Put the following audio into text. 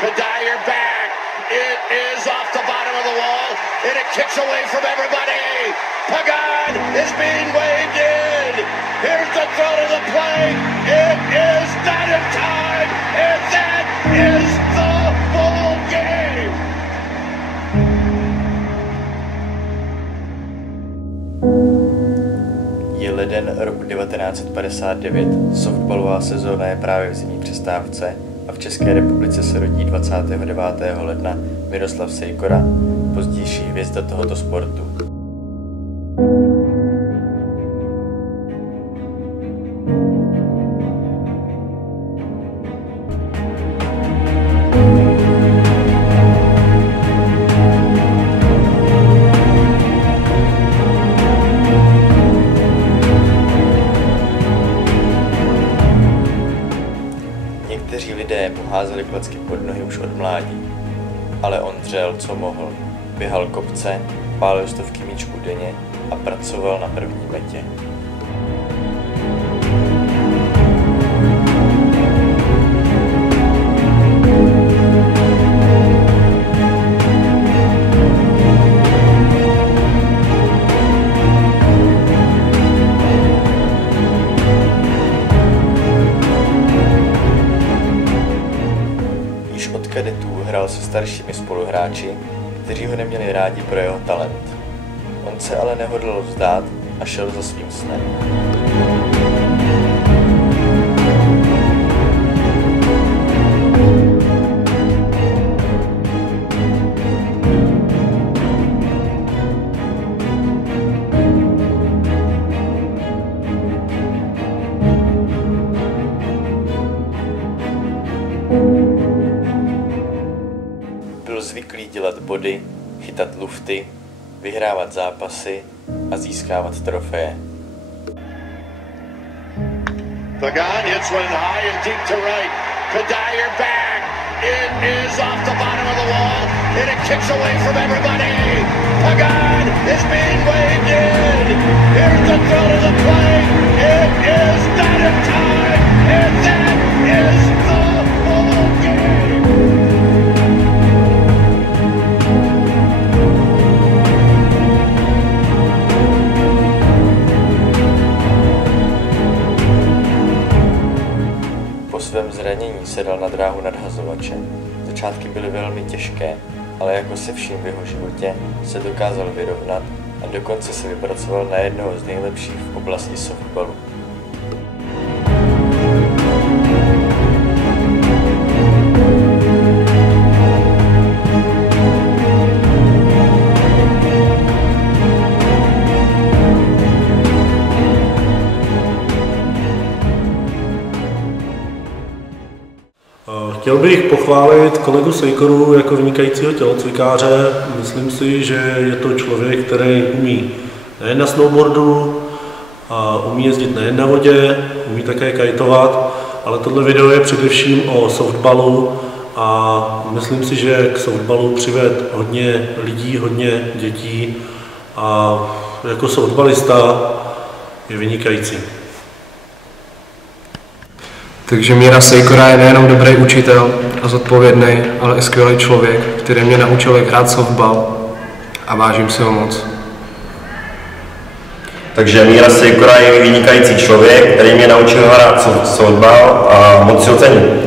Kadir back. It is off the bottom of the wall, and it kicks away from everybody. Pagan is being waved in. Here's the throw to the plate. It is not in time, and that is the ball game. Je leden roku 1959, softballová sezóna je právě v zimní přestávce a v České republice se rodí 29. ledna Miroslav Sejkora, pozdější hvězda tohoto sportu. Někteří lidé mu házeli klacky pod nohy už od mládí, ale on dřel, co mohl. Běhal kopce, pálil stovky míčků denně a pracoval na první metě. Od kadetů hrál se staršími spoluhráči, kteří ho neměli rádi pro jeho talent. On se ale nehodlal vzdát a šel za svým snem. Byl zvyklý dělat body, chytat lufty, vyhrávat zápasy a získávat trofeje. Pagan hits one high and deep to right. Kadir back. It is off the bottom of the wall, and it kicks away from everybody. Pagan is being waved in. Here's the throw to the plate. It is not in time, and that is the ball game. Po svém zranění se dal na dráhu nadhazovače. Začátky byly velmi těžké, ale jako se vším v jeho životě se dokázal vyrovnat a dokonce se vypracoval na jednoho z nejlepších v oblasti softballu. Chtěl bych pochválit kolegu Sejkoru jako vynikajícího tělocvikáře. Myslím si, že je to člověk, který umí nejen na snowboardu, a umí jezdit nejen na vodě, umí také kajtovat, ale tohle video je především o softballu a myslím si, že k softballu přived hodně lidí, hodně dětí a jako softballista je vynikající. Takže Míra Sejkora je nejenom dobrý učitel a zodpovědný, ale i skvělý člověk, který mě naučil, jak hrát softball a vážím si ho moc. Takže Míra Sejkora je vynikající člověk, který mě naučil hrát softball a moc si ho cením.